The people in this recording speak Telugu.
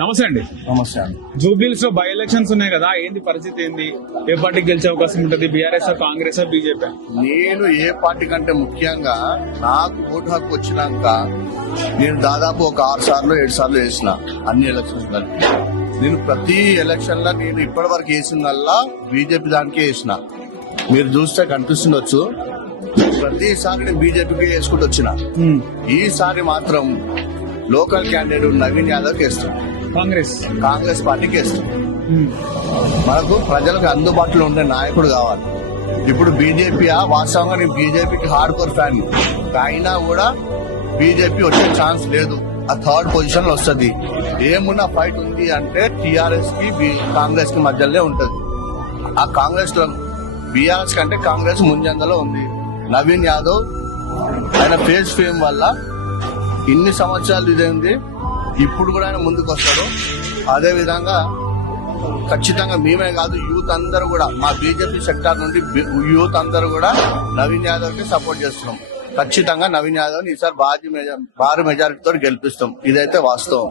నమస్తే అండి. నమస్తే అండి. జూబ్లీహిల్స్ లో బై ఎలక్షన్స్ ఉన్నాయి కదా, ఏంది పరిస్థితి ఏంది? ఏ పార్టీకి గెలిచే అవకాశం ఉంటుంది? BRS, Congress, BJP? నేను ఏ పార్టీ కంటే ముఖ్యంగా నాకు ఓటు హక్కు వచ్చినాక నేను దాదాపు ఒక 6 సార్లు 7 సార్లు వేసిన అన్ని ఎలక్షన్స్ కలిపి. నేను ప్రతి ఎలక్షన్ లో నేను ఇప్పటి వరకు వేసిందల్లా బీజేపీ దానికే వేసిన. మీరు చూస్తే కనిపిస్తుండొచ్చు, ప్రతిసారి నేను బీజేపీకి వేసుకుంటూ వచ్చిన. ఈసారి మాత్రం లోకల్ క్యాండిడేట్ నవీన్ యాదవ్ వేస్తాం, కాంగ్రెస్ పార్టీకి వేస్తాం. మనకు ప్రజలకు అందుబాటులో ఉండే నాయకుడు కావాలి. ఇప్పుడు బీజేపీ వాస్తవంగా నేను బీజేపీకి హార్డ్ కోర్ ఫ్యాన్, అయినా కూడా బీజేపీ వచ్చే ఛాన్స్ లేదు. ఆ 3rd పొజిషన్ లో వస్తుంది. ఏమున్నా ఫైట్ ఉంది అంటే టీఆర్ఎస్ కి కాంగ్రెస్ కి మధ్యలోనే ఉంటది. ఆ కాంగ్రెస్ లో బీఆర్ఎస్ కంటే కాంగ్రెస్ ముంజందలో ఉంది. నవీన్ యాదవ్ ఆయన ఫేస్ ఫేమ్ వల్ల ఇన్ని సంవత్సరాలు ఇదేంది, ఇప్పుడు కూడా ఆయన ముందుకు వస్తాడు. అదే విధంగా ఖచ్చితంగా మేమే కాదు, యూత్ అందరూ కూడా, మా బీజేపీ సెక్టార్ నుండి యూత్ అందరూ కూడా నవీన్ యాదవ్ కి సపోర్ట్ చేస్తున్నాం. ఖచ్చితంగా నవీన్ యాదవ్ ఈసారి భారీ మెజారిటీతో గెలిపిస్తాం. ఇదైతే వాస్తవం.